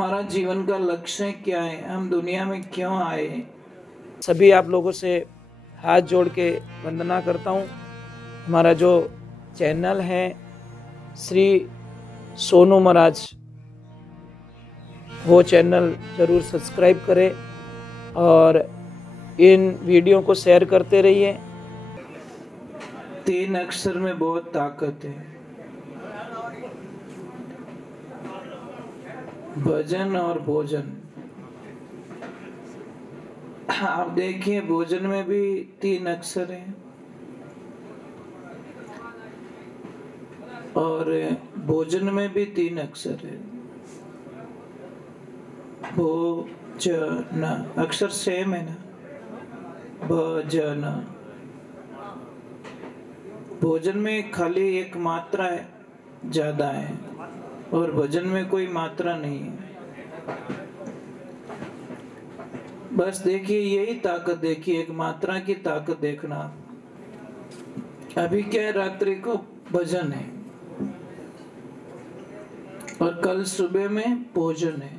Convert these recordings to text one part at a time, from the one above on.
हमारा जीवन का लक्ष्य क्या है, हम दुनिया में क्यों आए। सभी आप लोगों से हाथ जोड़ के वंदना करता हूँ। हमारा जो चैनल है श्री सोनू महाराज, वो चैनल जरूर सब्सक्राइब करें और इन वीडियो को शेयर करते रहिए। 3 अक्षर में बहुत ताकत है, भजन और भोजन। आप देखिए, भोजन में भी 3 अक्षर हैं और भोजन में भी 3 अक्षर है। भोजन अक्षर सेम है ना, भजन। भोजन में खाली एक मात्रा है, ज्यादा है, और भजन में कोई मात्रा नहीं है। बस देखिए, यही ताकत देखिए, एक मात्रा की ताकत देखना। अभी क्या है, रात्रि को भजन है और कल सुबह में भोजन है।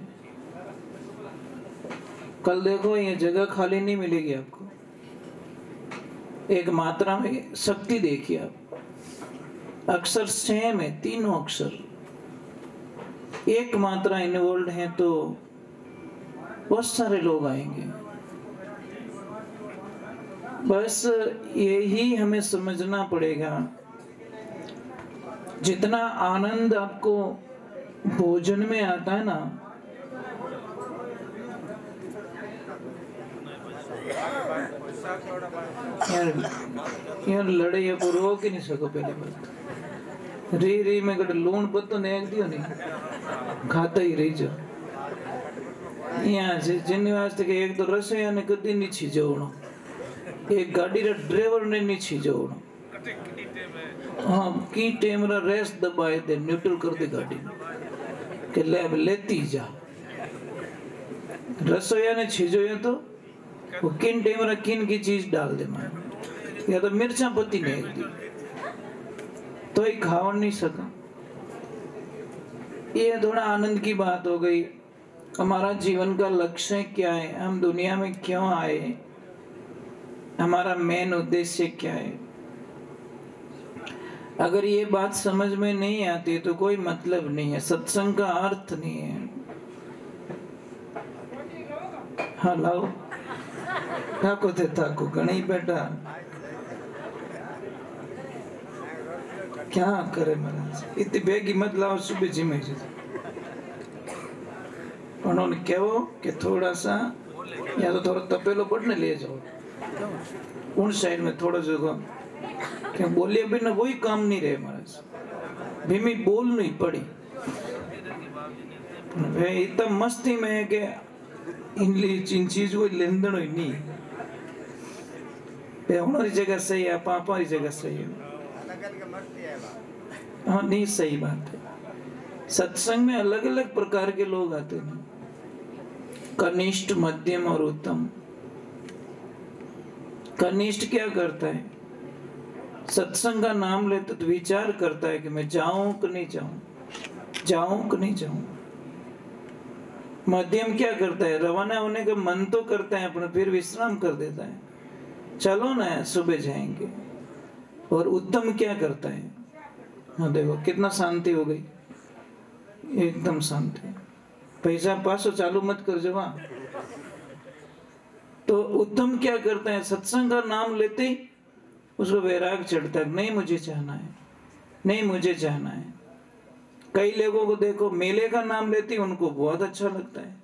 कल देखो, ये जगह खाली नहीं मिलेगी आपको। एक मात्रा में शक्ति देखिए आप। अक्षर सेम है, तीनों अक्षर एक मात्रा इन्वॉल्व है, तो बहुत सारे लोग आएंगे। बस यही हमें समझना पड़ेगा। जितना आनंद आपको भोजन में आता है ना, यार लड़े या को रोक ही नहीं सको। पहले बात री में कट लूण पत्तो नेक दियो नहीं, खाता ही रही जाओ। यहाँ से जिन वास्ते के एक तो रसोईया ने कदी नहीं छीजवणो, एक गाड़ी रा ड्राइवर ने नहीं छीजवणो। हाँ, की टेमरा रेस दबाए दे, न्यूट्रल कर दे गाड़ी के ले लेती जा। रसोईया ने छीजो तो वो किन टेमरा किन की चीज डाल दे मां, या तो मिर्चा पत्ती नहीं दी तो ही खावन नहीं सका। ये थोड़ा आनंद की बात हो गई। हमारा जीवन का लक्ष्य क्या है, हम दुनिया में क्यों आए, हमारा मेन उद्देश्य क्या है। अगर ये बात समझ में नहीं आती तो कोई मतलब नहीं है, सत्संग का अर्थ नहीं है। हाँ लाओ, ठाको थे ठाको गणी बेटा, क्या करे महाराज, इतनी बेगी मत लाओ, सुबह जिमे उन्होंने कहो कि थोड़ा सा या तो थोड़ा तपेलो पड़ने ले जाओ उन साइड में थोड़ा जगह, क्या बोलिए बिना वही काम नहीं रहे महाराज। भीमी बोल नहीं पड़ी, वे इतना मस्ती में है कि इन चीज को लेन देन ही नहीं। हमारी जगह सही है, पापा जगह सही है। हाँ नहीं, सही बात है। सत्संग में अलग अलग प्रकार के लोग आते हैं, कनिष्ठ, मध्यम और उत्तम। कनिष्ठ क्या करता है, सत्संग का नाम लेते तो विचार करता है कि मैं जाऊं कि नहीं जाऊं, जाऊं कि नहीं जाऊं। मध्यम क्या करता है, रवाना होने का मन तो करता है अपना, फिर विश्राम कर देता है, चलो ना सुबह जाएंगे। और उत्तम क्या करता है, हाँ देखो कितना शांति हो गई, एकदम शांति। पैसा पासो चालू मत कर जवा। तो उत्तम क्या करता है, सत्संग का नाम लेते ही उसको वैराग चढ़ता है, नहीं मुझे चाहना है, नहीं मुझे चाहना है। कई लोगों को देखो, मेले का नाम लेते ही उनको बहुत अच्छा लगता है,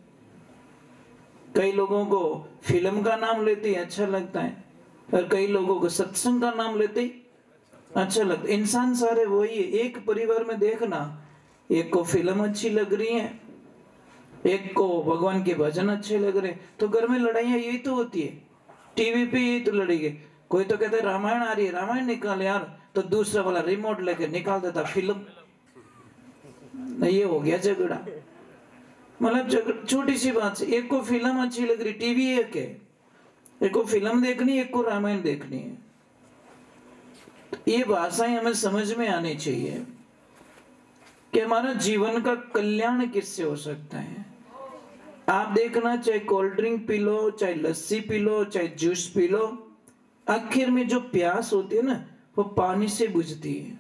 कई लोगों को फिल्म का नाम लेते ही अच्छा लगता है, और कई लोगों को सत्संग का नाम लेते ही अच्छा लगता है। इंसान सारे वही है। एक परिवार में देखना, एक को फिल्म अच्छी लग रही है, एक को भगवान के भजन अच्छे लग रहे, तो घर में लड़ाइयाँ यही तो होती है। टीवी पे यही तो लड़ेगी। कोई तो कहता है रामायण आ रही है, रामायण निकाल यार, तो दूसरा वाला रिमोट लेके निकाल देता फिल्म। ये हो गया झगड़ा। मतलब छोटी सी बात से, एक को फिल्म अच्छी लग रही, टीवी एक है, एक को फिल्म देखनी, एक को रामायण देखनी है। ये भाषाएं हमें समझ में आनी चाहिए कि हमारा जीवन का कल्याण किससे हो सकता है। आप देखना, चाहे कोल्ड ड्रिंक पी लो, चाहे लस्सी पी लो, चाहे जूस पी लो, आखिर में जो प्यास होती है ना, वो पानी से बुझती है।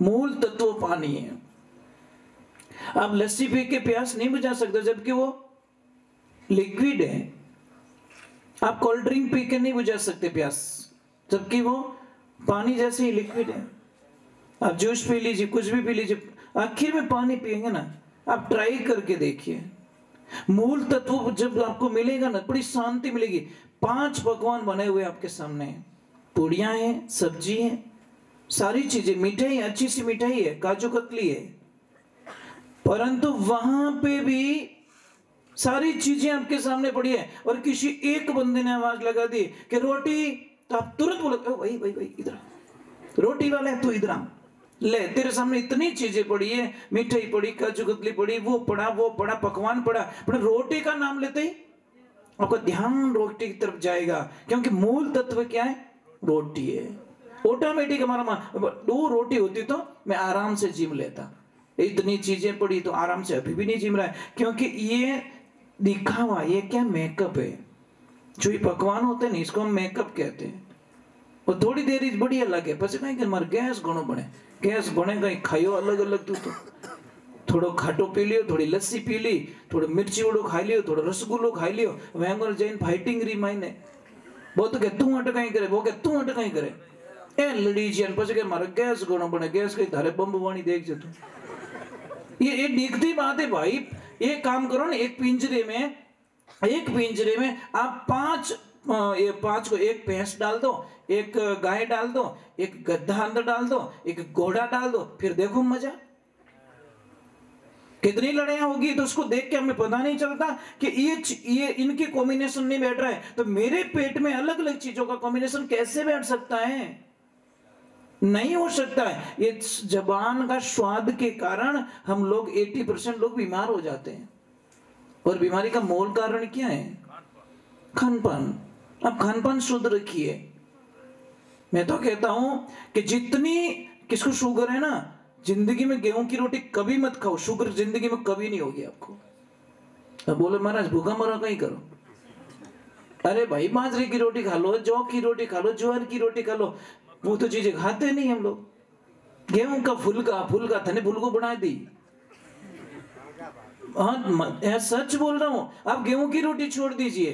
मूल तत्व पानी है। आप लस्सी पी के प्यास नहीं बुझा सकते, जबकि वो लिक्विड है। आप कोल्ड ड्रिंक पी के नहीं बुझा सकते प्यास, जबकि वो पानी जैसे ही लिक्विड है। आप जूस पी लीजिए, कुछ भी पी लीजिए, आखिर में पानी पिएंगे ना। आप ट्राई करके देखिए, मूल तत्व जब आपको मिलेगा ना, बड़ी शांति मिलेगी। 5 पकवान बने हुए आपके सामने, पूड़ियां हैं, सब्जी है, सारी चीजें, मिठाई, अच्छी सी मिठाई है, काजू कतली है, परंतु वहां पे भी सारी चीजें आपके सामने पड़ी है। और किसी एक बंदे ने आवाज लगा दी कि रोटी, तो आप तुरंत बोले वही वही वही, इधर रोटी वाला है, तू इधर आ, ले, तेरे सामने इतनी चीजें पड़ी है, मिठाई पड़ी, काजू कतली पड़ी, वो पड़ा, पकवान पड़ा, पर रोटी का नाम लेते ही आपका ध्यान रोटी की तरफ जाएगा, क्योंकि मूल तत्व क्या है? रोटी है। ऑटोमेटिक हमारा दो रोटी होती तो मैं आराम से जिम लेता। इतनी चीजें पड़ी तो आराम से अभी भी नहीं जिम रहा है, क्योंकि ये दिखावा, ये क्या मेकअप है। जो ये पकवान होते हैं ना, इसको हम मेकअप कहते हैं। और थोड़ी देर बढ़िया लगे, પછી કઈ કે મારે ગેસ ઘણો બને, ગેસ બને કઈ ખાયો अलग अलग, तू तो थोड़ो खाटो पी लियो, थोड़ी लस्सी पी ली, थोड़ो मिर्ची वड़ो खाई लियो, थोड़ो रसगुल्लो खाई लियो, वेंगोर जैन फाइटिंग री मायने वो तो के तू अटकाई करे, वो के तू अटकाई करे, ए लड़ी जन પછી के मारे गैस घणो बने, गैस कई धारे बम वाणी देख जे तू। ये दिखती बात है भाई। ये काम करो ना, एक पिंजरे में आप 5 को, एक भैंस डाल दो, एक गाय डाल दो, एक गधा अंदर डाल दो, एक घोड़ा डाल दो, फिर देखो मजा कितनी लड़ाइयां होगी। तो उसको देख के हमें पता नहीं चलता कि ये इनके कॉम्बिनेशन नहीं बैठ रहा है, तो मेरे पेट में अलग अलग चीजों का कॉम्बिनेशन कैसे बैठ सकता है? नहीं हो सकता है। ये जबान का स्वाद के कारण हम लोग 80% लोग बीमार हो जाते हैं। और बीमारी का मूल कारण क्या है? खानपान। अब खानपान शुद्ध रखिए। मैं तो कहता हूं कि जितनी किसको शुगर है ना, जिंदगी में गेहूं की रोटी कभी मत खाओ, शुगर जिंदगी में कभी नहीं होगी आपको। अब बोले महाराज भूखा मरा कहीं करो, अरे भाई बाजरे की रोटी खा लो, जौ की रोटी खा लो, ज्वार की रोटी खा लो, वो तो चीजें खाते नहीं हम लोग। गेहूं का फुलका थने फुल को बना दी। हाँ सच बोल रहा हूं, आप गेहूं की रोटी छोड़ दीजिए।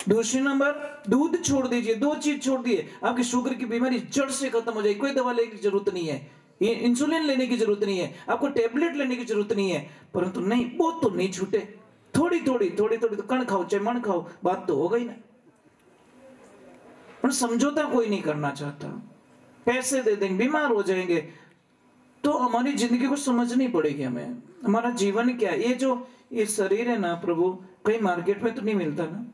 दूसरी नंबर, दूध छोड़ दीजिए। 2 चीज छोड़ दिए, आपकी शुगर की बीमारी जड़ से खत्म हो जाएगी। कोई दवा लेने की जरूरत नहीं है, इंसुलिन लेने की जरूरत नहीं है, आपको टेबलेट लेने की जरूरत नहीं है। परंतु नहीं, वो तो नहीं छूटे, थोड़ी थोड़ी तो कण खाओ चाहे मन खाओ, बात तो हो गई ना। पर समझौता कोई नहीं करना चाहता, पैसे दे देंगे, बीमार हो जाएंगे। तो हमारी जिंदगी को समझनी पड़ेगी हमें, हमारा जीवन क्या है। ये शरीर है ना प्रभु, कहीं मार्केट में तो नहीं मिलता ना,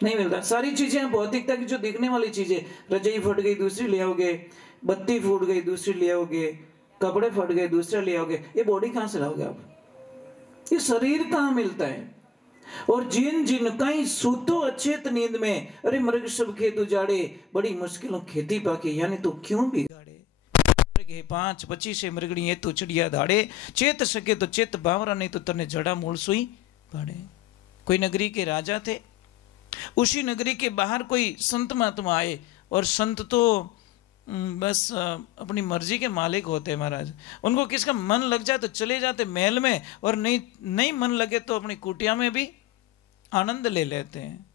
नहीं मिलता। सारी चीजें भौतिकता की जो दिखने वाली चीजें, रजाई फट गई दूसरी ले आओगे, बत्ती फूट गई दूसरी ले आओगे, कपड़े फट गए दूसरा ले आओगे, ये बॉडी कहां से लाओगे आप? ये शरीर कहां मिलता है? और जिन कहीं सूतो अचेत नींद में, अरे मृग सब खेत उजाड़े, बड़ी मुश्किलों खेती पाके, यानी तो क्यों बिगाड़े। 5 25 मृगणी ये तो चिड़िया धाड़े, चेत सके तो चेत बावरा, नहीं तो तने जड़ा मूल सुई पड़े। कोई नगरी के राजा थे, उसी नगरी के बाहर कोई संत महात्मा आए, और संत तो बस अपनी मर्जी के मालिक होते हैं महाराज। उनको किसका मन लग जाए तो चले जाते महल में, और नहीं मन लगे तो अपनी कुटिया में भी आनंद ले लेते हैं।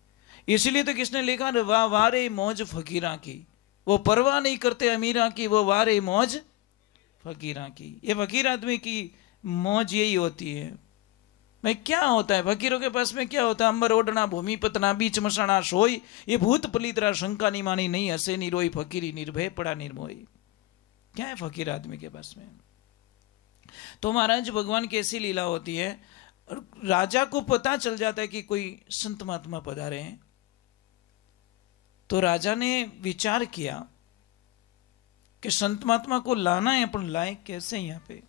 इसलिए तो किसने लिखा, वाह वारे मौज फकीरा की, वो परवाह नहीं करते अमीरा की, वो वारे मौज फकीरा की। ये फकीर आदमी की मौज यही होती है। भाई क्या होता है फकीरों के पास में? क्या होता है? अंबर ओढ़ना, भूमि पतना, बीच मसाना सोई, ये भूत पलीतरा, शंका नहीं मानी, नहीं हसे नहीं रोई, फकीरी निर्भय पड़ा निर्मोही। क्या है फकीर आदमी के पास में? तो महाराज भगवान की ऐसी लीला होती है, और राजा को पता चल जाता है कि कोई संत महात्मा पधारे हैं। तो राजा ने विचार किया कि संत महात्मा को लाना है, अपन लाए कैसे यहाँ पे?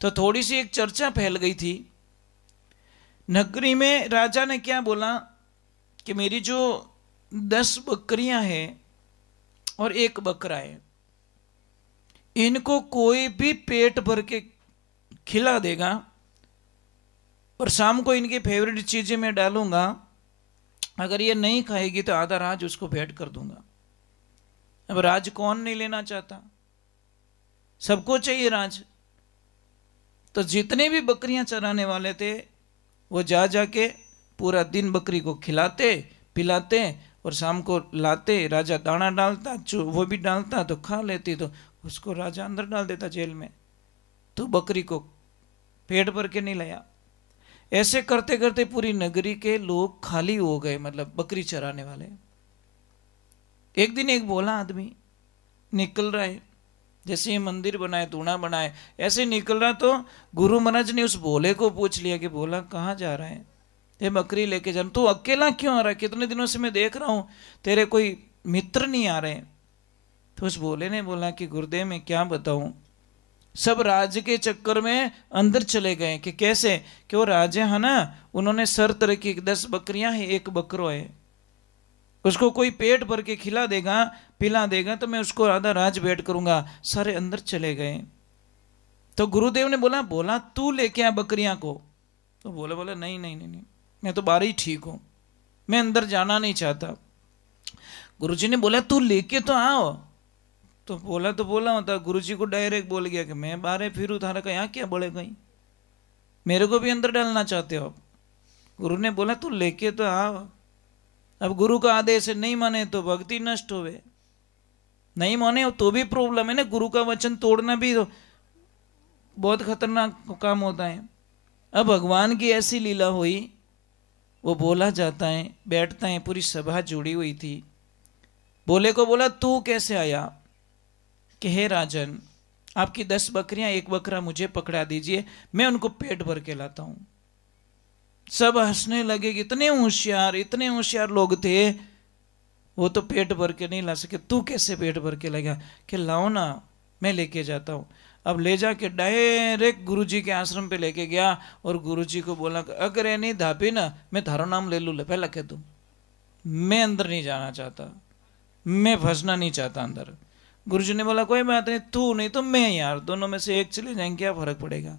तो थोड़ी सी एक चर्चा फैल गई थी नगरी में। राजा ने क्या बोला कि मेरी जो 10 बकरियां हैं और 1 बकरा है, इनको कोई भी पेट भर के खिला देगा और शाम को इनकी फेवरेट चीजें मैं डालूंगा, अगर ये नहीं खाएगी तो आधा राज उसको भेंट कर दूंगा। अब राज कौन नहीं लेना चाहता, सबको चाहिए राज। तो जितने भी बकरियां चराने वाले थे वो जा जाके पूरा दिन बकरी को खिलाते पिलाते और शाम को लाते, राजा दाना डालता, वो भी डालता तो खा लेती, तो उसको राजा अंदर डाल देता जेल में, तो बकरी को पेट भर के नहीं लाया। ऐसे करते करते पूरी नगरी के लोग खाली हो गए, मतलब बकरी चराने वाले। एक दिन एक भोला आदमी निकल रहा है, जैसे ये मंदिर बनाए तूणा बनाए ऐसे निकल रहा, तो गुरु महाराज ने उस भोले को पूछ लिया कि भोला कहाँ जा रहा है, ये बकरी लेके जा, तू अकेला क्यों आ रहा है, कितने दिनों से मैं देख रहा हूँ तेरे कोई मित्र नहीं आ रहे। तो उस भोले ने बोला कि गुरुदेव मैं क्या बताऊं, सब राज के चक्कर में अंदर चले गए। कि कैसे, कि वो राजा है ना, उन्होंने शर्त रखी 10 बकरियां हैं, एक बकरो है, उसको कोई पेट भर के खिला देगा पिला देगा तो मैं उसको आधा राज भेंट करूंगा। सारे अंदर चले गए। तो गुरुदेव ने बोला बोला तू लेके आ बकरियां को। तो बोला नहीं नहीं नहीं, मैं तो बाहर ही ठीक हूं, मैं अंदर जाना नहीं चाहता। गुरुजी ने बोला तू लेके तो आओ। तो बोला होता, गुरुजी को डायरेक्ट बोल गया कि मैं बाहर फिरूं, थारा का यहाँ क्या बड़े गई, मेरे को भी अंदर डालना चाहते हो। गुरु ने बोला तू लेके तो आओ। अब गुरु का आदेश नहीं माने तो भक्ति नष्ट होवे, नहीं माने तो भी प्रॉब्लम है ना। गुरु का वचन तोड़ना भी तो बहुत खतरनाक काम होता है। अब भगवान की ऐसी लीला हुई, वो बोला जाता है बैठता है, पूरी सभा जुड़ी हुई थी। बोले को बोला तू कैसे आया, कि हे राजन आपकी 10 बकरियां, एक बकरा मुझे पकड़ा दीजिए, मैं उनको पेट भर के लाता हूं। सब हंसने लगे, इतने होशियार लोग थे, वो तो पेट भर के नहीं ला सके, तू कैसे पेट भर के लाएगा, कि लाओ ना मैं लेके जाता हूँ। अब ले जाके डायरेक्ट गुरुजी के आश्रम पे लेके गया और गुरुजी को बोला अगर ये नहीं धापी ना मैं थारो नाम ले लूँ, पहला कह दूँ मैं अंदर नहीं जाना चाहता, मैं फंसना नहीं चाहता अंदर। गुरुजी ने बोला कोई बात नहीं, तू नहीं तो मैं, यार दोनों में से एक चले जाएंगे, क्या फर्क पड़ेगा।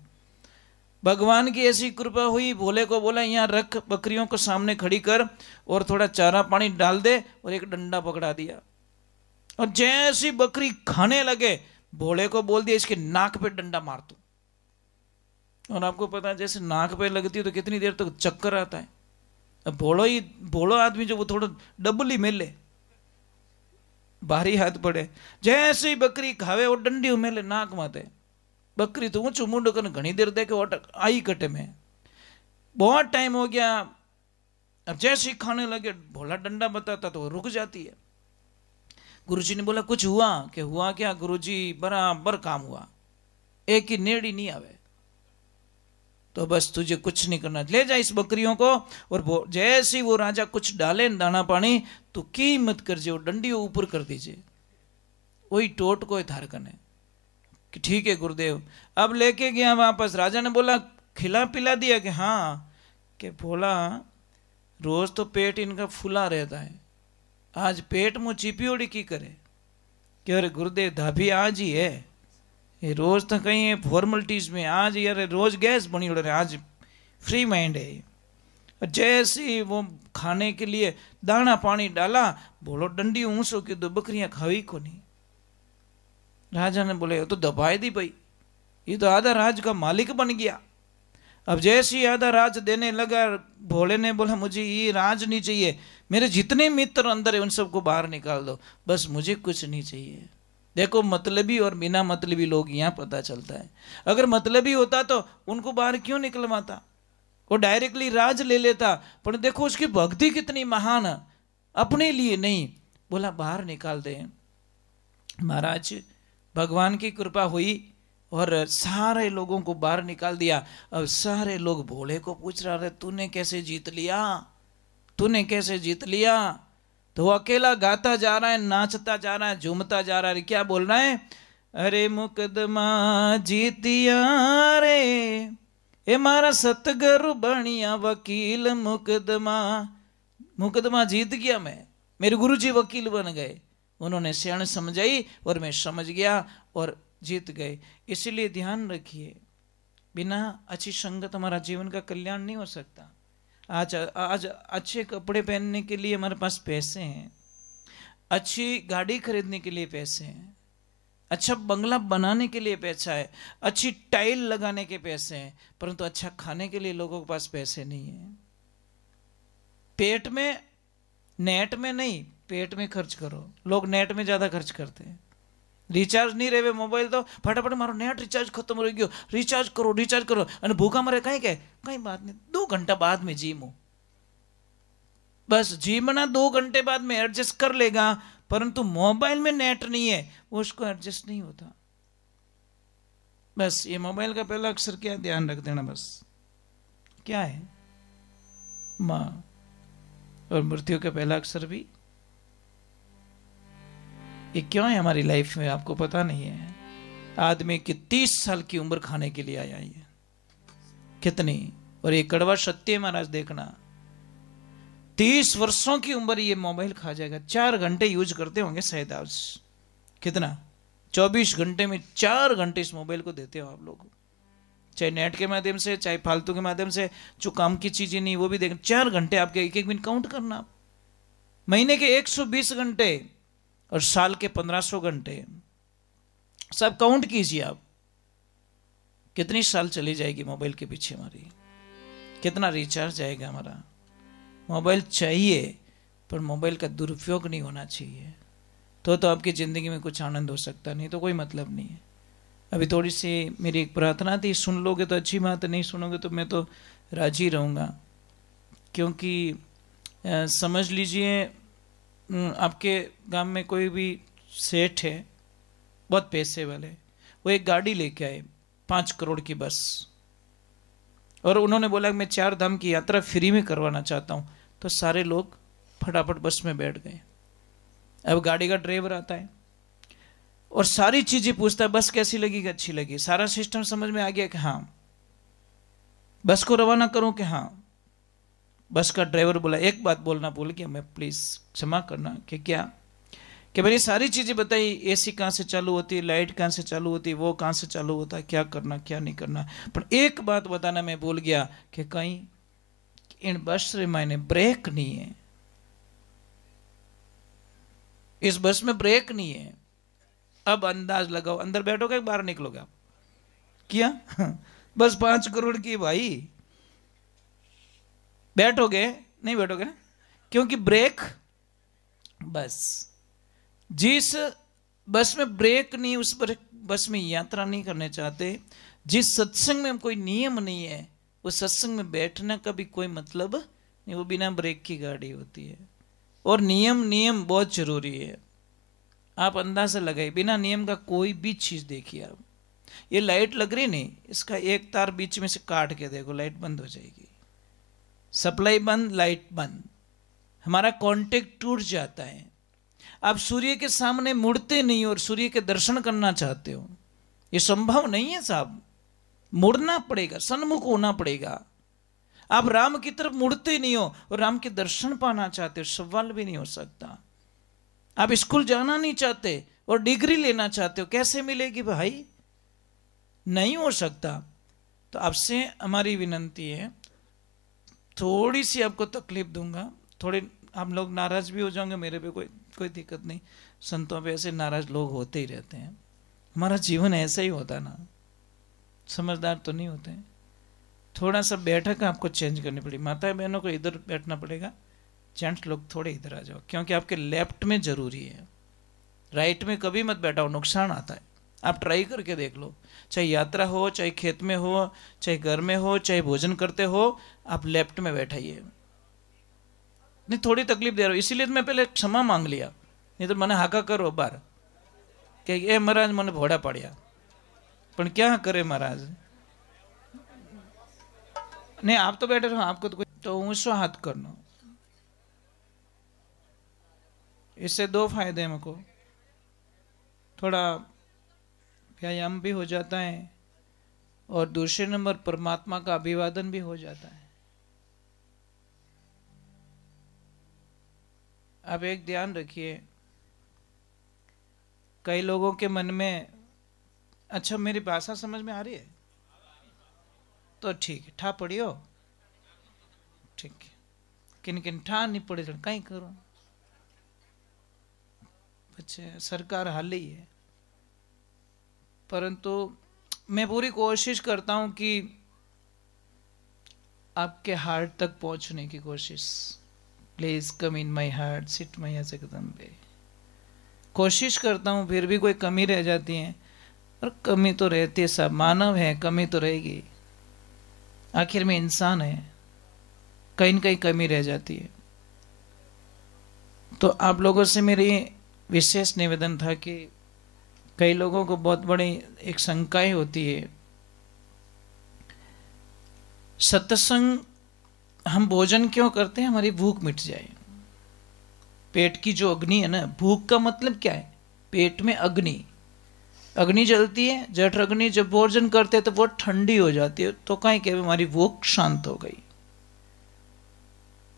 भगवान की ऐसी कृपा हुई, भोले को बोला यहाँ रख, बकरियों को सामने खड़ी कर और थोड़ा चारा पानी डाल दे, और एक डंडा पकड़ा दिया। और जैसी बकरी खाने लगे, भोले को बोल दिया इसके नाक पे डंडा मार दो। और आपको पता है जैसे नाक पे लगती है तो कितनी देर तक चक्कर आता है। अब भोलो आदमी जो वो थोड़ा डबल ही मेले, भारी हाथ पड़े, जैसे ही बकरी खावे वो डंडी उमेले नाक माते। बकरी तो ऊंचू मुंड कर घनी देर देखे अटक आई कटे में, बहुत टाइम हो गया। अब जैसे ही खाने लगे भोला डंडा बताता तो वो रुक जाती है। गुरुजी ने बोला कुछ हुआ, कि हुआ क्या गुरुजी, बराबर काम हुआ, एक ही नेड़ी नहीं आवे, तो बस तुझे कुछ नहीं करना, ले जा इस बकरियों को। और जैसे ही वो राजा कुछ डाले दाना पानी तो की मत कर जे, वो डंडी ऊपर कर दीजिए, वही टोट को धार कने कि ठीक है गुरुदेव। अब लेके गया वापस, राजा ने बोला खिला पिला दिया, कि हाँ, कि बोला रोज तो पेट इनका फुला रहता है, आज पेट मुँह चिपियोड़ी की करे, कि अरे गुरुदेव धाभी आज ही है, ये रोज तो कहीं है फॉर्मलिटीज में, आज यार रोज गैस बनी उड़ रहे, आज फ्री माइंड है। जैसे ही वो खाने के लिए दाना पानी डाला, बोलो डंडी ऊंसो की दो बकरियां खावी को नहीं। राजा ने बोले तो दबाए दी भाई, ये तो आधा राज का मालिक बन गया। अब जैसे ही आधा राज देने लगा, भोले ने बोला मुझे ये राज नहीं चाहिए, मेरे जितने मित्र अंदर है उन सबको बाहर निकाल दो, बस मुझे कुछ नहीं चाहिए। देखो मतलबी और बिना मतलबी लोग यहाँ पता चलता है। अगर मतलबी होता तो उनको बाहर क्यों निकलवाता, वो डायरेक्टली राज ले लेता। पर देखो उसकी भक्ति कितनी महान है, अपने लिए नहीं, बोला बाहर निकाल दे। महाराज भगवान की कृपा हुई और सारे लोगों को बाहर निकाल दिया। अब सारे लोग भोले को पूछ रहे तूने कैसे जीत लिया, तूने कैसे जीत लिया। तो वो अकेला गाता जा रहा है, नाचता जा रहा है, झूमता जा रहा है। क्या बोल रहा है, अरे मुकदमा जीतिया रे, ए मारा सतगुरु बनिया वकील, मुकदमा जीत गया मैं, मेरे गुरुजी वकील बन गए, उन्होंने सियाण समझाई और मैं समझ गया और जीत गए। इसलिए ध्यान रखिए, बिना अच्छी संगत हमारा जीवन का कल्याण नहीं हो सकता। आज आज अच्छे कपड़े पहनने के लिए हमारे पास पैसे हैं, अच्छी गाड़ी खरीदने के लिए पैसे हैं, अच्छा बंगला बनाने के लिए पैसा है, अच्छी टाइल लगाने के पैसे हैं, परंतु अच्छा खाने के लिए लोगों के पास पैसे नहीं है। पेट में, नेट में नहीं, पेट में खर्च करो। लोग नेट में ज्यादा खर्च करते हैं। रिचार्ज नहीं रहे मोबाइल तो फटाफट मारो, नेट रिचार्ज खत्म हो गयो, रिचार्ज करो અને भूखा मरे कहीं के कहीं बात नहीं, 2 घंटा बाद में जीमो, बस जीमना 2 घंटे बाद में एडजस्ट कर लेगा, परंतु मोबाइल में नेट नहीं है वो उसको एडजस्ट नहीं होता। बस ये मोबाइल का पहला अक्षर क्या है, ध्यान रख देना। बस क्या है, मां। और मृत्यु का पहला अक्षर भी, ये क्यों है हमारी लाइफ में आपको पता नहीं है। आदमी की 30 साल की उम्र खाने के लिए आया है, कितनी, और ये कड़वा सत्य है महाराज, देखना 30 वर्षों की उम्र ये मोबाइल खा जाएगा। 4 घंटे यूज करते होंगे शायद आज, कितना, 24 घंटे में 4 घंटे इस मोबाइल को देते हो आप लोग, चाहे नेट के माध्यम से, चाहे फालतू के माध्यम से, जो काम की चीजें नहीं वो भी देख। 4 घंटे आपके एक एक दिन काउंट करना, महीने के 120 घंटे और साल के 1500 घंटे, सब काउंट कीजिए आप, कितनी साल चली जाएगी मोबाइल के पीछे हमारी, कितना रिचार्ज जाएगा हमारा। मोबाइल चाहिए पर मोबाइल का दुरुपयोग नहीं होना चाहिए, तो आपकी जिंदगी में कुछ आनंद हो सकता, नहीं तो कोई मतलब नहीं है। अभी थोड़ी सी मेरी एक प्रार्थना थी, सुन लोगे तो अच्छी बात है, नहीं सुनोगे तो मैं तो राजी रहूँगा। क्योंकि समझ लीजिए आपके गांव में कोई भी सेठ है, बहुत पैसे वाले, वो एक गाड़ी लेके आए 5 करोड़ की बस, और उन्होंने बोला मैं 4 धाम की यात्रा फ्री में करवाना चाहता हूँ, तो सारे लोग फटाफट बस में बैठ गए। अब गाड़ी का ड्राइवर आता है और सारी चीजें पूछता है, बस कैसी लगी, अच्छी लगी, सारा सिस्टम समझ में आ गया कि हाँ। बस को रवाना करूं कि हाँ। बस का ड्राइवर बोला, एक बात बोलना भूल गया मैं, प्लीज क्षमा करना, कि क्या, कि मैंने सारी चीजें बताई, एसी कहाँ से चालू होती है, लाइट कहाँ से चालू होती है, वो कहाँ से चालू होता है, क्या करना क्या नहीं करना, पर एक बात बताना मैं भूल गया कि कहीं इन बस रे मायने ब्रेक नहीं है, इस बस में ब्रेक नहीं है। अब अंदाज लगाओ, अंदर बैठोगे बाहर निकलोगे आप, क्या बस 5 करोड़ की भाई, बैठोगे नहीं, बैठोगे ना, क्योंकि ब्रेक, बस जिस बस में ब्रेक नहीं, उस पर बस में यात्रा नहीं करने चाहते। जिस सत्संग में कोई नियम नहीं है, उस सत्संग में बैठने का भी कोई मतलब नहीं, वो बिना ब्रेक की गाड़ी होती है। और नियम बहुत जरूरी है, आप अंदाजा लगाइए, बिना नियम का कोई भी चीज देखिए आप, ये लाइट लग रही नहीं, इसका एक तार बीच में से काट के देखो, लाइट बंद हो जाएगी, सप्लाई बंद, लाइट बंद, हमारा कांटेक्ट टूट जाता है। आप सूर्य के सामने मुड़ते नहीं और सूर्य के दर्शन करना चाहते हो, ये संभव नहीं है साहब, मुड़ना पड़ेगा, सन्मुख होना पड़ेगा। आप राम की तरफ मुड़ते नहीं हो और राम के दर्शन पाना चाहते हो, सवाल भी नहीं हो सकता। आप स्कूल जाना नहीं चाहते और डिग्री लेना चाहते हो, कैसे मिलेगी भाई, नहीं हो सकता। तो आपसे हमारी विनंती है, थोड़ी सी आपको तकलीफ दूंगा, थोड़े हम लोग नाराज भी हो जाएंगे, मेरे पे कोई दिक्कत नहीं, संतों पे ऐसे नाराज लोग होते ही रहते हैं, हमारा जीवन ऐसा ही होता ना, समझदार तो नहीं होते। थोड़ा सा बैठक आपको चेंज करनी पड़ेगी, माता बहनों को इधर बैठना पड़ेगा, जेंट्स लोग थोड़े इधर आ जाओ, क्योंकि आपके लेफ्ट में जरूरी है, राइट में कभी मत बैठाओ, नुकसान आता है। आप ट्राई करके देख लो, चाहे यात्रा हो, चाहे खेत में हो, चाहे घर में हो, चाहे भोजन करते हो, आप लेफ्ट में बैठाइए। नहीं थोड़ी तकलीफ दे रहा हूँ, इसीलिए मैं पहले क्षमा मांग लिया, नहीं तो मैंने हाका करो बार कि ए महाराज मैंने भोड़ा पड़िया, पर क्या करे महाराज, नहीं आप तो बैठे रहो, आपको तो ऊंचो हाथ करना। इससे 2 फायदे हैं मुझको, थोड़ा व्यायाम भी हो जाता है और दूसरे नंबर परमात्मा का अभिवादन भी हो जाता है। अब एक ध्यान रखिए, कई लोगों के मन में, अच्छा मेरी भाषा समझ में आ रही है, तो ठीक है, ठा पड़ियो ठीक है, किन किन ठा नहीं पड़े तो कहीं करो, अच्छा सरकार हाल ही है। परंतु मैं पूरी कोशिश करता हूं कि आपके हार्ट तक पहुंचने की कोशिश। Please come in my heart, sit मैया जगदम्बे। कोशिश करता हूं, फिर भी कोई कमी रह जाती है, और कमी तो रहती है, सब मानव है, कमी तो रहेगी, आखिर में इंसान है, कहीं न कहीं कमी रह जाती है। तो आप लोगों से मेरी विशेष निवेदन था कि कई लोगों को बहुत बड़ी एक शंकाएं होती है, सत्संग हम भोजन क्यों करते हैं? हमारी भूख मिट जाए। पेट की जो अग्नि है ना, भूख का मतलब क्या है? पेट में अग्नि, अग्नि जलती है, जठ अग्नि, जब भोजन करते हैं तो वो ठंडी हो जाती है, तो कहीं के हमारी भूख शांत हो गई।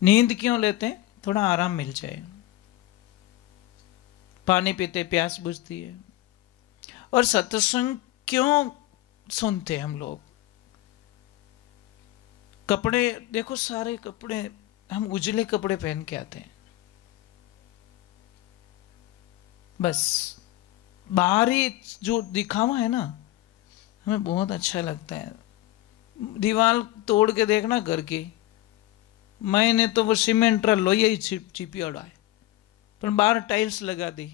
नींद क्यों लेते हैं? थोड़ा आराम मिल जाए। पानी पीते प्यास बुझती है। और सत्संग क्यों सुनते हम लोग? कपड़े देखो, सारे कपड़े हम उजले कपड़े पहन के आते हैं, बस बाहरी जो दिखावा है ना, हमें बहुत अच्छा लगता है। दीवार तोड़ के देखना घर की, मैंने तो वो सीमेंट लोहिया ही चिपियाड़ा है, पर बाहर टाइल्स लगा दी,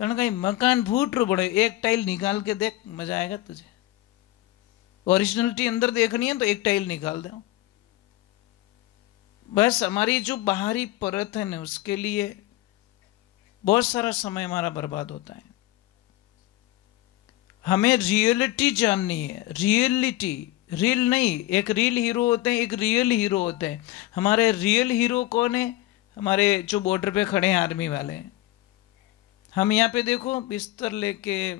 कहीं मकान फूट रो बड़े, एक टाइल निकाल के देख, मजा आएगा तुझे। ओरिजिनलिटी अंदर देखनी है तो एक टाइल निकाल दो। बस हमारी जो बाहरी परत है ना, उसके लिए बहुत सारा समय हमारा बर्बाद होता है। हमें रियलिटी जाननी है, रियलिटी, रियल नहीं। एक रियल हीरो होते हैं, एक रियल हीरो होते हैं। हमारे रियल हीरो कौन है? हमारे जो बॉर्डर पे खड़े हैं आर्मी वाले। हम यहाँ पे देखो बिस्तर लेके,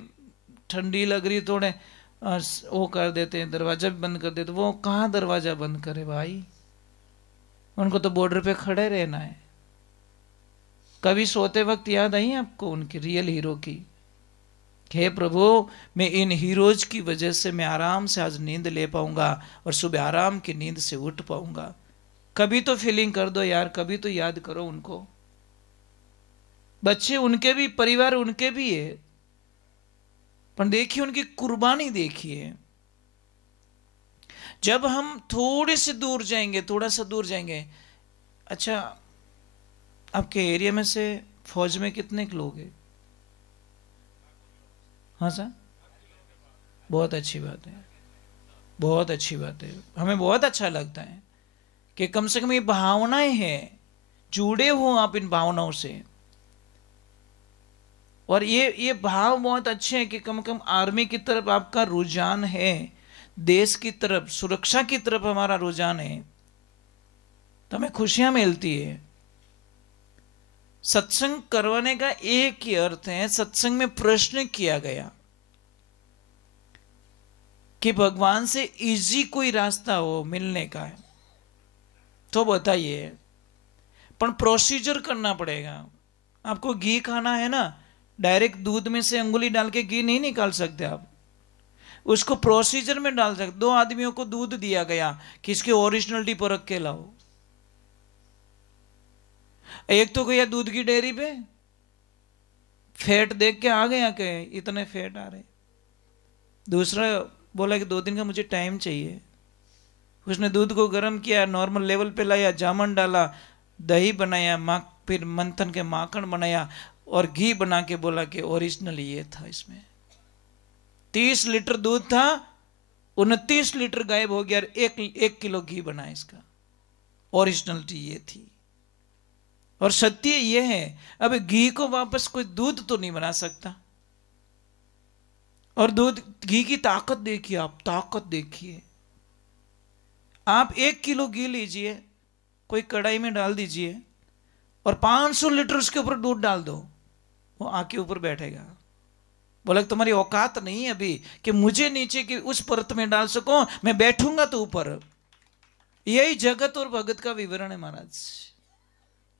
ठंडी लग रही, थोड़े वो कर देते हैं, दरवाजा भी बंद कर देते। वो कहाँ दरवाजा बंद करे भाई, उनको तो बॉर्डर पे खड़े रहना है। कभी सोते वक्त याद आई आपको उनकी रियल हीरो की? हे प्रभु, मैं इन हीरोज की वजह से मैं आराम से आज नींद ले पाऊंगा और सुबह आराम की नींद से उठ पाऊंगा। कभी तो फीलिंग कर दो यार, कभी तो याद करो उनको। बच्चे उनके भी, परिवार उनके भी है, पर देखिए उनकी कुर्बानी देखिए। जब हम थोड़े से दूर जाएंगे, थोड़ा सा दूर जाएंगे, अच्छा आपके एरिया में से फौज में कितने लोग हैं? हाँ सर, बहुत अच्छी बात है, बहुत अच्छी बात है। हमें बहुत अच्छा लगता है कि कम से कम ये भावनाएं हैं, जुड़े हो आप इन भावनाओं से। और ये भाव बहुत अच्छे हैं कि कम से कम आर्मी की तरफ आपका रुझान है, देश की तरफ, सुरक्षा की तरफ हमारा रुझान है, तो हमें खुशियां मिलती है। सत्संग करवाने का एक ही अर्थ है, सत्संग में प्रश्न किया गया कि भगवान से इजी कोई रास्ता हो मिलने का है तो बताइए, पर प्रोसीजर करना पड़ेगा। आपको घी खाना है ना, डायरेक्ट दूध में से अंगुली डाल के घी नहीं निकाल सकते आप, उसको प्रोसीजर में डाल सकते। 2 आदमियों को दूध दिया गया कि इसकी ओरिजिनलिटी परख के लाओ। एक तो गया दूध की डेयरी पे, फैट देख के आ गया कि इतने फैट आ रहे। दूसरा बोला कि 2 दिन का मुझे टाइम चाहिए। उसने दूध को गर्म किया, नॉर्मल लेवल पे लाया, जामन डाला, दही बनाया, फिर मंथन के माखन बनाया और घी बना के बोला कि ओरिजिनल ये था। इसमें 30 लीटर दूध था, 29 लीटर गायब हो गया, 1 किलो घी बना इसका। ओरिजिनलिटी ये थी और सत्य ये है। अब घी को वापस कोई दूध तो नहीं बना सकता। और दूध, घी की ताकत देखिए आप, ताकत देखिए आप। 1 किलो घी लीजिए, कोई कढ़ाई में डाल दीजिए और 500 लीटर उसके ऊपर दूध डाल दो, वो आके ऊपर बैठेगा। बोला तुम्हारी औकात नहीं है अभी कि मुझे नीचे की उस परत में डाल सको, मैं बैठूंगा तो ऊपर। यही जगत और भगत का विवरण है महाराज,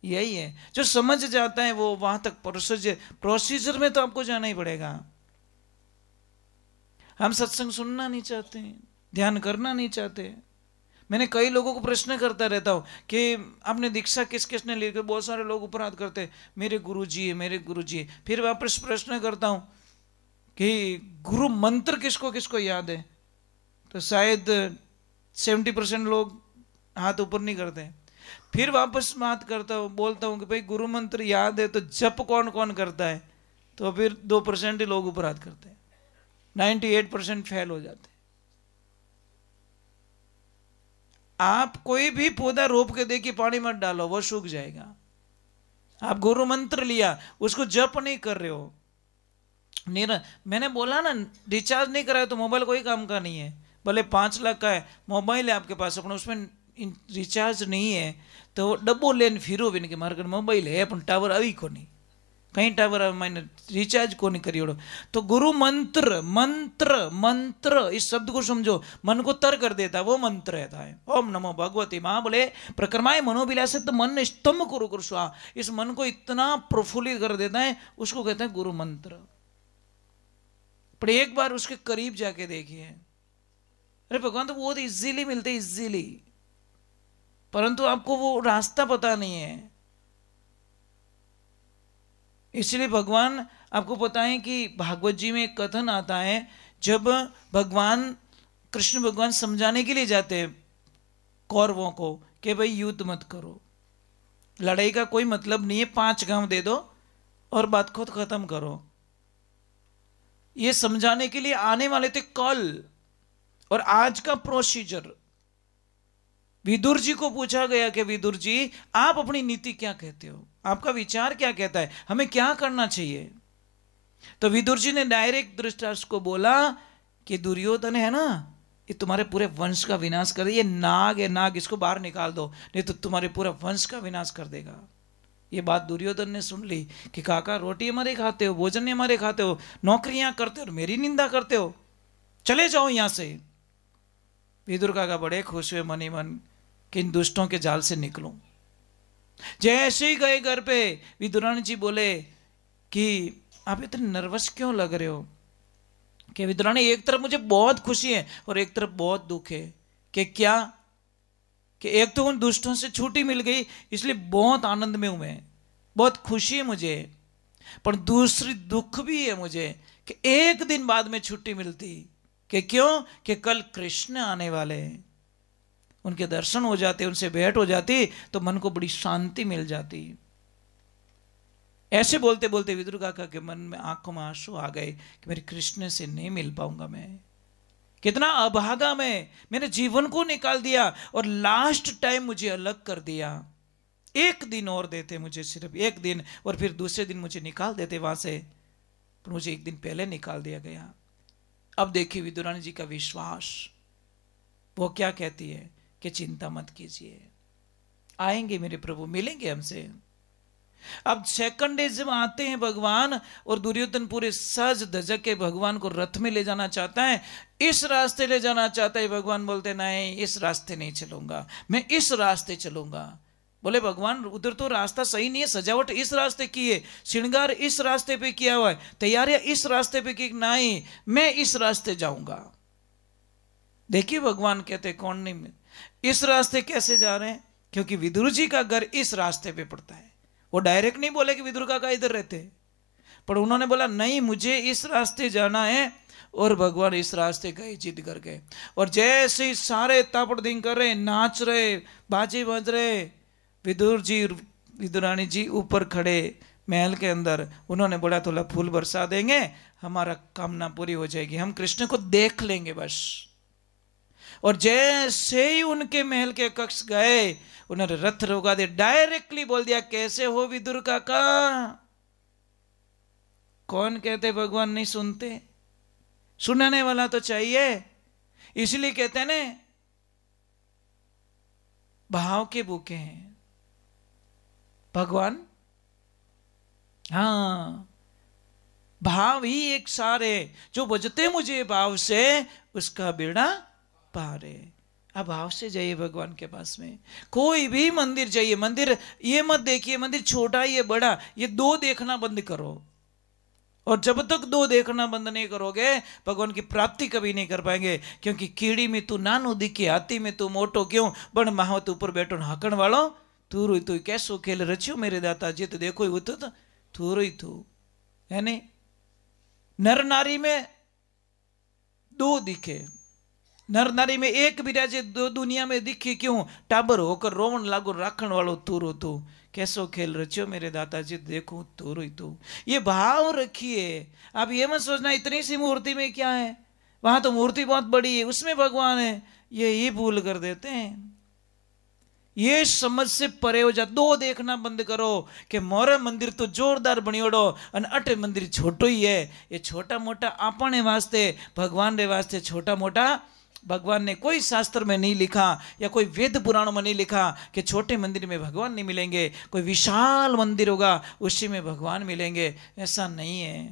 यही है। जो समझ जाता है वो वहां तक प्रोसीजर में तो आपको जाना ही पड़ेगा। हम सत्संग सुनना नहीं चाहते हैं, ध्यान करना नहीं चाहते। मैंने कई लोगों को प्रश्न करता रहता हूँ कि आपने दीक्षा किस किसने ली? बहुत सारे लोग अपराध करते, मेरे गुरुजी है, मेरे गुरुजी है। फिर वापस प्रश्न करता हूँ कि गुरु मंत्र किसको किसको याद है? तो शायद 70% लोग हाथ ऊपर नहीं करते। फिर वापस बात करता हूँ, बोलता हूँ कि भाई गुरु मंत्र याद है तो जप कौन कौन करता है? तो फिर 2% ही लोग अपराध करते हैं, 98% फेल हो जाते हैं। आप कोई भी पौधा रोप के देखिए, पानी मत डालो, वो सूख जाएगा। आप गुरु मंत्र लिया, उसको जप नहीं कर रहे हो। मैंने बोला ना, रिचार्ज नहीं कराया तो मोबाइल कोई काम का नहीं है। भले 5 लाख का है मोबाइल है आपके पास, अपन उसमें रिचार्ज नहीं है तो डब्बो लेन फिरो भी नहीं कि मारे मोबाइल है अपन टावर आई को नहीं, कहीं टावर मैंने रिचार्ज को नहीं करी। तो गुरु मंत्र, मंत्र मंत्र इस शब्द को समझो, मन को तर कर देता वो मंत्र रहता है। ओम नमो भगवती माँ बोले प्रक्रमाय मनोविलास, तो मन स्तंभ कुरु कुरु स्वा, इस मन को इतना प्रफुल्लित कर देता है, उसको कहते हैं गुरु मंत्र। पर एक बार उसके करीब जाके देखिए, अरे भगवान तो बहुत इजीली मिलते, इजीली, परंतु आपको वो रास्ता पता नहीं है। इसलिए भगवान आपको पता है कि भागवत जी में एक कथन आता है, जब भगवान कृष्ण भगवान समझाने के लिए जाते हैं कौरवों को कि भाई युद्ध मत करो, लड़ाई का कोई मतलब नहीं है, 5 गांव दे दो और बात को खत्म करो। ये समझाने के लिए आने वाले थे कल, और आज का प्रोसीजर विदुर जी को पूछा गया कि विदुर जी आप अपनी नीति क्या कहते हो, आपका विचार क्या कहता है, हमें क्या करना चाहिए? तो विदुर जी ने डायरेक्ट धृतराष्ट्र को बोला कि दुर्योधन है ना, ये तुम्हारे पूरे वंश का विनाश कर दे, ये नाग है नाग, इसको बाहर निकाल दो, नहीं तो तुम्हारे पूरा वंश का विनाश कर देगा। ये बात दुर्योधन ने सुन ली कि काका रोटी हमारे खाते हो, भोजन हमारे खाते हो, नौकरियां करते हो और मेरी निंदा करते हो, चले जाओ यहां से। विदुर काका बड़े खुश हुए मन ही मन कि इन दुष्टों के जाल से निकलूं। जैसे ही गए घर पे, विदुरानी जी बोले कि आप इतने नर्वस क्यों लग रहे हो? कि विदुरानी, एक तरफ मुझे बहुत खुशी है और एक तरफ बहुत दुख है। कि क्या? कि एक तो उन दुष्टों से छुट्टी मिल गई इसलिए बहुत आनंद में हूं मैं, बहुत खुशी है मुझे, पर दूसरी दुख भी है मुझे कि एक दिन बाद में छुट्टी मिलती। कि क्यों? कि कल कृष्ण आने वाले हैं, उनके दर्शन हो जाते, उनसे भेंट हो जाती तो मन को बड़ी शांति मिल जाती। ऐसे बोलते बोलते विदुर काका के मन में आंखों में आंसू आ गए कि मेरे कृष्ण से नहीं मिल पाऊंगा मैं, कितना अभागा मैंने जीवन को निकाल दिया और लास्ट टाइम मुझे अलग कर दिया। एक दिन और देते मुझे, सिर्फ एक दिन, और फिर दूसरे दिन मुझे निकाल देते वहां से, पर मुझे एक दिन पहले निकाल दिया गया। अब देखिए विदुरानी जी का विश्वास, वो क्या कहती है कि चिंता मत कीजिए, आएंगे मेरे प्रभु, मिलेंगे हमसे। अब सेकंड डे जब आते हैं भगवान, और दुर्योधन पूरे सज धजक के भगवान को रथ में ले जाना चाहता है, इस रास्ते ले जाना चाहता है। भगवान बोलते नहीं, इस रास्ते नहीं चलूंगा, मैं इस रास्ते चलूंगा। बोले भगवान उधर तो रास्ता सही नहीं है, सजावट इस रास्ते की है, श्रृंगार इस रास्ते पे किया हुआ है, तैयारियां इस रास्ते पे की, नहीं मैं इस रास्ते जाऊंगा। देखिए भगवान कहते कौन नहीं, इस रास्ते कैसे जा रहे हैं? क्योंकि विदुर जी का घर इस रास्ते पे पड़ता है। वो डायरेक्ट नहीं बोले कि विदुर काका इधर रहते, पर उन्होंने बोला नहीं मुझे इस रास्ते जाना है, और भगवान इस रास्ते गए, जिद कर गए। और जैसे ही सारे तापड़दिंग कर रहे, नाच रहे, बाजे बज रहे, विदुर जी विदुरानी जी ऊपर खड़े महल के अंदर, उन्होंने बोला थोड़ा फूल बरसा देंगे, हमारा कामना पूरी हो जाएगी, हम कृष्ण को देख लेंगे बस। और जैसे ही उनके महल के कक्ष गए, उन्होंने रथ रोका दिया, डायरेक्टली बोल दिया कैसे हो विदुर काका। कौन कहते भगवान नहीं सुनते, सुनने वाला तो चाहिए। इसलिए कहते हैं ना, भाव के भूखे हैं भगवान। हाँ, भाव ही एक सार है, जो बजते मुझे भाव से उसका बेड़ा पार है। अब भाव से जाइए भगवान के पास में। कोई भी मंदिर जाइए, मंदिर ये मत देखिए मंदिर छोटा ही है बड़ा, ये दो देखना बंद करो। और जब तक दो देखना बंद नहीं करोगे भगवान की प्राप्ति कभी नहीं कर पाएंगे। क्योंकि कीड़ी में तू नानो दिखे, हाथी में तू मोटो क्यों, बण महावत ऊपर बैठो हाकण वालो, तू रोई तू कैसो खेल रचियो मेरे दाता जी, तो देखो वो तो तू रोई तू है नहीं। नर नारी में दो दिखे, नर नारी में एक विराजे, दो दुनिया में दिखे क्यों, टाबर होकर रोवन लागो राखण वालो तू रो तू, कैसो खेल रचियो मेरे दाताजी देखो तू रोई तू। ये भाव रखिए। आप ये मत सोचना इतनी सी मूर्ति में क्या है, वहां तो मूर्ति बहुत बड़ी है उसमें भगवान है, ये भूल कर देते हैं। ये समझ से परे हो जा। दो देखना बंद करो कि मोरे मंदिर तो जोरदार बनियोड़ो और अटे मंदिर छोटो ही है। ये छोटा मोटा अपने वास्ते, भगवान रे वास्ते छोटा मोटा भगवान ने कोई शास्त्र में नहीं लिखा या कोई वेद पुराणों में नहीं लिखा कि छोटे मंदिर में भगवान नहीं मिलेंगे, कोई विशाल मंदिर होगा उसी में भगवान मिलेंगे, ऐसा नहीं है।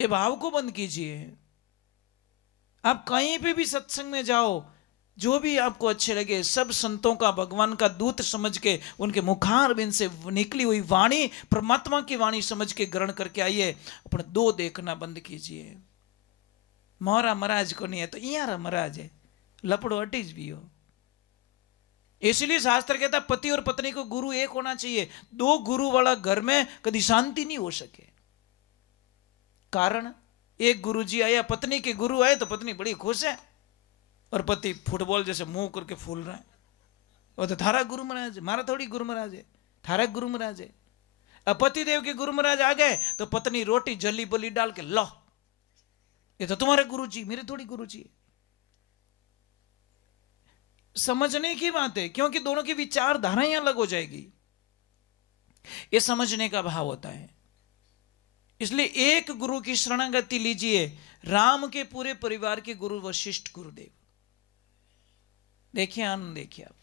ये भाव को बंद कीजिए। आप कहीं पे भी सत्संग में जाओ, जो भी आपको अच्छे लगे, सब संतों का भगवान का दूत समझ के, उनके मुखारबिंद से निकली हुई वाणी परमात्मा की वाणी समझ के ग्रहण करके आइए। अपने दो देखना बंद कीजिए। मोरा महाराज को नहीं है तो इयारा महाराज है, लपड़ो अटीज भी हो। इसलिए शास्त्र कहता पति और पत्नी को गुरु एक होना चाहिए। दो गुरु वाला घर में कभी शांति नहीं हो सके। कारण एक गुरु जी आया, पत्नी के गुरु आए तो पत्नी बड़ी खुश है और पति फुटबॉल जैसे मुंह करके फूल रहा है। वो तो थारा गुरु महाराज, मारा थोड़ी गुरु महाराज है, थारा गुरु महाराज है। अब पति देव के गुरु महाराज आ गए तो पत्नी रोटी जली बली डाल के लो, ये तो तुम्हारे गुरुजी, मेरे थोड़ी गुरुजी। समझने की बात है, क्योंकि दोनों की विचारधाराएं अलग हो जाएगी। ये समझने का भाव होता है। इसलिए एक गुरु की शरणागति लीजिए। राम के पूरे परिवार के गुरु वशिष्ठ गुरुदेव, देखिए आनंद देखिए आप।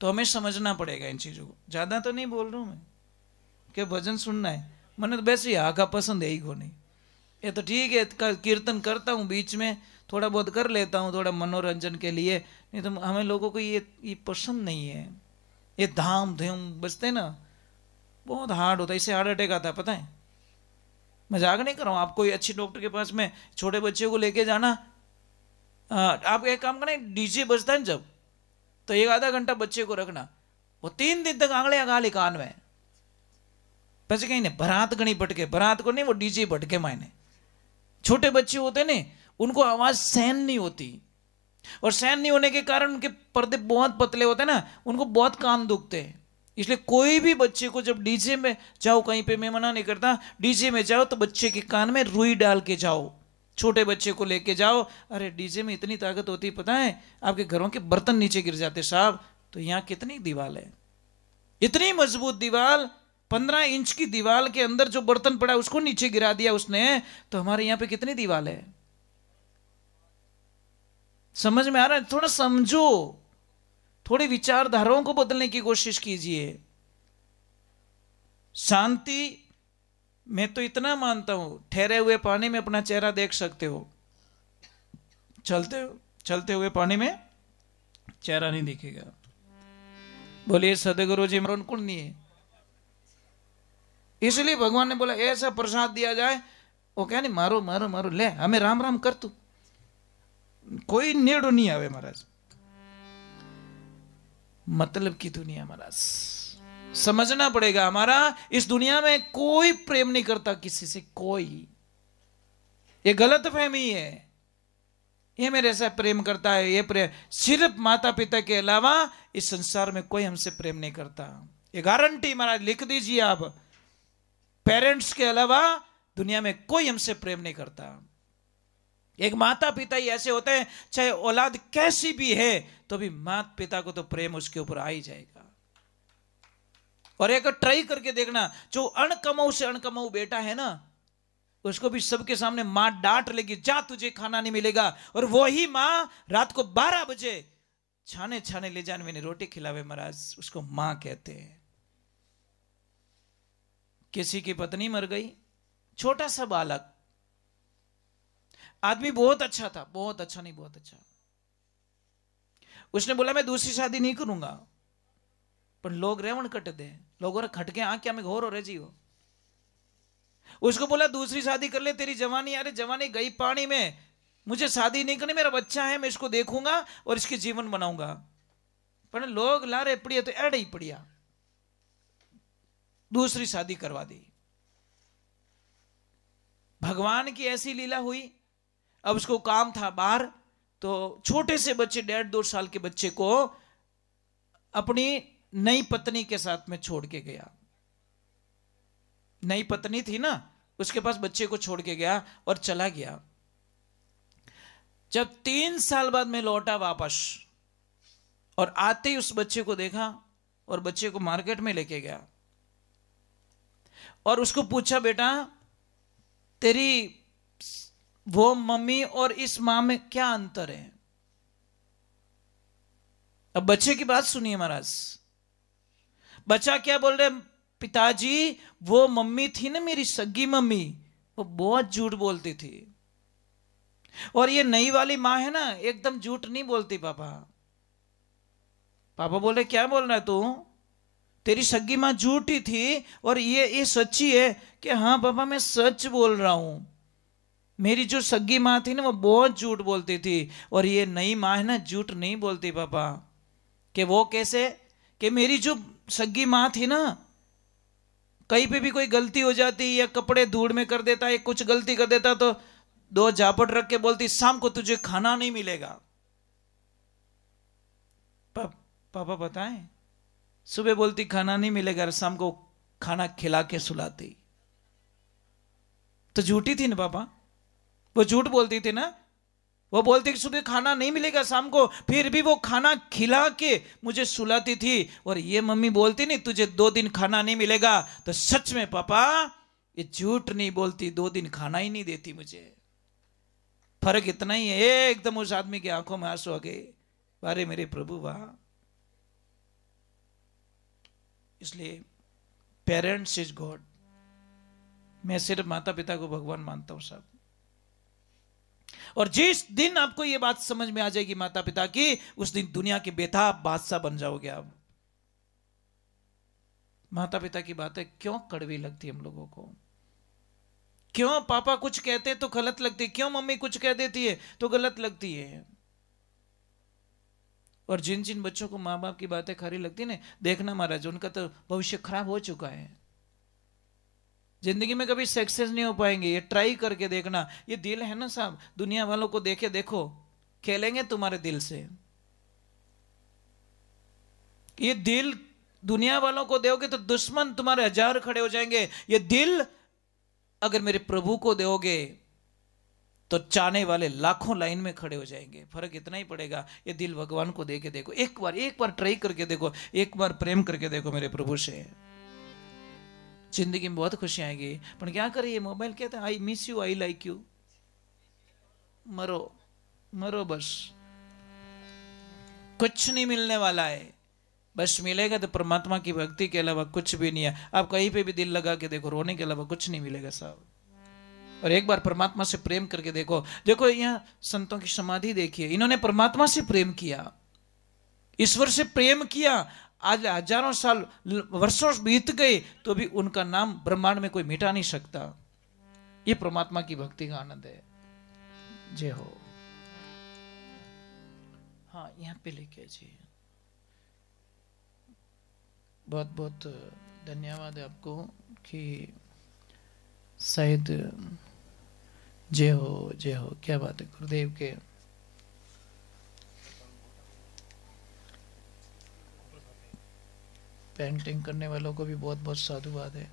तो हमें समझना पड़ेगा इन चीजों को। ज्यादा तो नहीं बोल रहा हूं मैं कि भजन सुनना है, मैंने तो वैसे ही आका पसंद है ही को नहीं। ये तो ठीक है, कीर्तन करता हूँ बीच में, थोड़ा बहुत कर लेता हूँ थोड़ा मनोरंजन के लिए, नहीं तो हमें लोगों को ये पसंद नहीं है। ये धाम धूम बजते ना, बहुत हार्ड होता है, इससे हार्ट अटैक आता है, पता है। मजाक नहीं कर रहा हूँ। आप कोई अच्छी डॉक्टर के पास में छोटे बच्चे को लेके जाना, आप एक काम करना, डीजे बजता है जब, तो 1 आधा घंटा बच्चे को रखना, वो 3 दिन तक आंगले गाली कान में, પછી कहीं नहीं बरात गणी भटके, बरात को नहीं वो डीजे भटके मायने। छोटे बच्चे होते ने, उनको आवाज सहन नहीं होती, और सहन नहीं होने के कारण उनके पर्दे बहुत पतले होते हैं ना, उनको बहुत कान दुखते हैं। इसलिए कोई भी बच्चे को जब डीजे में जाओ, कहीं पे मैं मना नहीं करता, डीजे में जाओ तो बच्चे के कान में रुई डाल के जाओ। छोटे बच्चे को लेके जाओ। अरे डीजे में इतनी ताकत होती है, पता है, आपके घरों के बर्तन नीचे गिर जाते साहब। तो यहाँ कितनी दीवार है, इतनी मजबूत दीवार, 15 इंच की दीवार के अंदर जो बर्तन पड़ा उसको नीचे गिरा दिया उसने, तो हमारे यहां पे कितनी दीवार है। समझ में आ रहा है? थोड़ा समझो, थोड़ी विचारधाराओं को बदलने की कोशिश कीजिए। शांति, मैं तो इतना मानता हूं, ठहरे हुए पानी में अपना चेहरा देख सकते हो, चलते हुए पानी में चेहरा नहीं दिखेगा। बोलिए सदगुरु जी मरण कुण नहीं है। इसलिए भगवान ने बोला ऐसा प्रसाद दिया जाए, वो क्या नहीं मारो मारो मारो, ले हमें राम राम कर तू, कोई नेड़ो नहीं आवे महाराज। मतलब की दुनिया महाराज, समझना पड़ेगा। हमारा इस दुनिया में कोई प्रेम नहीं करता किसी से, कोई। ये गलत फहमी है, ये मेरे से प्रेम करता है, ये प्रेम सिर्फ माता पिता के अलावा इस संसार में कोई हमसे प्रेम नहीं करता। ये गारंटी महाराज लिख दीजिए आप। पेरेंट्स के अलावा दुनिया में कोई हमसे प्रेम नहीं करता। एक माता पिता ही ऐसे होते हैं, चाहे औलाद कैसी भी है तो भी माता पिता को तो प्रेम उसके ऊपर आ ही जाएगा। और एक ट्राई करके देखना, जो अणकमाऊ से अणकमाऊ बेटा है ना, उसको भी सबके सामने मां डांट लेगी, जा तुझे खाना नहीं मिलेगा, और वही मां रात को 12 बजे छाने छाने ले जाने मैंने रोटी खिलावे महाराज, उसको मां कहते हैं। किसी की पत्नी मर गई, छोटा सा बालक, आदमी बहुत अच्छा था, बहुत अच्छा नहीं बहुत अच्छा, उसने बोला मैं दूसरी शादी नहीं करूंगा, पर लोग रेवण कट दे, लोगों ने खटके आ क्या मैं घोर हो रहे जी हो, उसको बोला दूसरी शादी कर ले, तेरी जवानी, अरे जवानी गई पानी में, मुझे शादी नहीं करनी, मेरा बच्चा है, मैं इसको देखूंगा और इसके जीवन बनाऊंगा। पर लोग ला रहे पड़िया तो एड़ ही पड़िया, दूसरी शादी करवा दी। भगवान की ऐसी लीला हुई। अब उसको काम था बाहर, तो छोटे से बच्चे 1.5-2 साल के बच्चे को अपनी नई पत्नी के साथ में छोड़ के गया। नई पत्नी थी ना, उसके पास बच्चे को छोड़ के गया और चला गया। जब 3 साल बाद मैं लौटा वापस, और आते ही उस बच्चे को देखा और बच्चे को मार्केट में लेके गया और उसको पूछा, बेटा तेरी वो मम्मी और इस मां में क्या अंतर है? अब बच्चे की बात सुनिए महाराज। बच्चा क्या बोल रहे, पिताजी वो मम्मी थी ना मेरी सगी मम्मी, वो बहुत झूठ बोलती थी, और ये नई वाली मां है ना एकदम झूठ नहीं बोलती। पापा पापा बोले क्या बोल रहा है तू? तेरी सगी मां झूठी थी और ये सच्ची है कि हाँ पापा मैं सच बोल रहा हूं। मेरी जो सगी मां थी ना वो बहुत झूठ बोलती थी, और ये नई मां है ना झूठ नहीं बोलती पापा। कि वो कैसे? कि मेरी जो सगी मां थी ना, कहीं पे भी कोई गलती हो जाती या कपड़े धूड़ में कर देता या कुछ गलती कर देता तो 2 झापट रख के बोलती, शाम को तुझे खाना नहीं मिलेगा। पापा बताएं, सुबह बोलती खाना नहीं मिलेगा, शाम को खाना खिला के सुलाती। तो झूठी थी ना पापा, वो झूठ बोलती थी ना। वो बोलती कि सुबह खाना नहीं मिलेगा शाम को, फिर भी वो खाना खिला के मुझे सुलाती थी। और ये मम्मी बोलती नहीं तुझे 2 दिन खाना नहीं मिलेगा, तो सच में पापा ये झूठ नहीं बोलती, 2 दिन खाना ही नहीं देती मुझे। फर्क इतना ही है। एकदम उस आदमी की आंखों में आंसू आ गए, अरे मेरे प्रभु वाह। इसलिए पेरेंट्स इज गॉड। मैं सिर्फ माता पिता को भगवान मानता हूं साहब। और जिस दिन आपको यह बात समझ में आ जाएगी माता पिता की, उस दिन दुनिया के बेताब बादशाह बन जाओगे आप। माता पिता की बातें क्यों कड़वी लगती हम लोगों को? क्यों पापा कुछ कहते तो गलत लगती, क्यों मम्मी कुछ कह देती है तो गलत लगती है? और जिन जिन बच्चों को माँ बाप की बातें खरी लगती है ना, देखना महाराज उनका तो भविष्य खराब हो चुका है। जिंदगी में कभी सक्सेस नहीं हो पाएंगे। ये ट्राई करके देखना। ये दिल है ना साहब, दुनिया वालों को देखे देखो, खेलेंगे तुम्हारे दिल से। ये दिल दुनिया वालों को दोगे तो दुश्मन तुम्हारे 1000 खड़े हो जाएंगे। ये दिल अगर मेरे प्रभु को दोगे तो चाहने वाले लाखों लाइन में खड़े हो जाएंगे। फर्क इतना ही पड़ेगा। ये दिल भगवान को दे के देखो, एक बार ट्राई करके देखो, एक बार प्रेम करके देखो मेरे प्रभु से, जिंदगी में बहुत खुशी आएगी। पर क्या करे, ये मोबाइल कहते हैं I miss you, I like you, मरो मरो बस, कुछ नहीं मिलने वाला है। बस मिलेगा तो परमात्मा की भक्ति के अलावा कुछ भी नहीं है। आप कहीं पे भी दिल लगा के देखो, रोने के अलावा कुछ नहीं मिलेगा साहब। और एक बार परमात्मा से प्रेम करके देखो। देखो यहाँ संतों की समाधि देखिए, इन्होंने परमात्मा से प्रेम किया, ईश्वर से प्रेम किया। आज हजारों साल वर्षों बीत गए तो भी उनका नाम ब्रह्मांड में कोई मिटा नहीं सकता। ये परमात्मा की भक्ति का आनंद है। जय हो। हाँ यहाँ पे लेके जी, बहुत बहुत धन्यवाद है आपको कि शायद जय हो जय हो। क्या बात है गुरुदेव के। पेंटिंग करने वालों को भी बहुत बहुत साधुवाद है।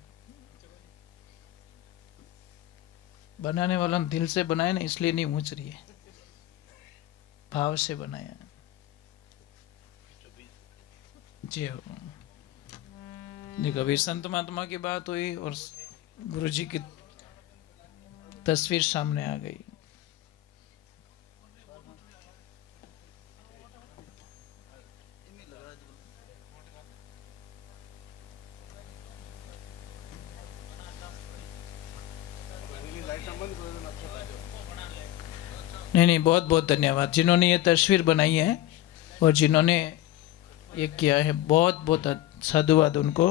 बनाने वालों ने दिल से बनाया ना, इसलिए नहीं ऊंच रही है, भाव से बनाया। जय हो। देखो अभी संत महात्मा की बात हुई और गुरु जी की तस्वीर सामने आ गई। नहीं, बहुत बहुत धन्यवाद जिन्होंने ये तस्वीर बनाई है और जिन्होंने ये किया है, बहुत बहुत साधुवाद उनको।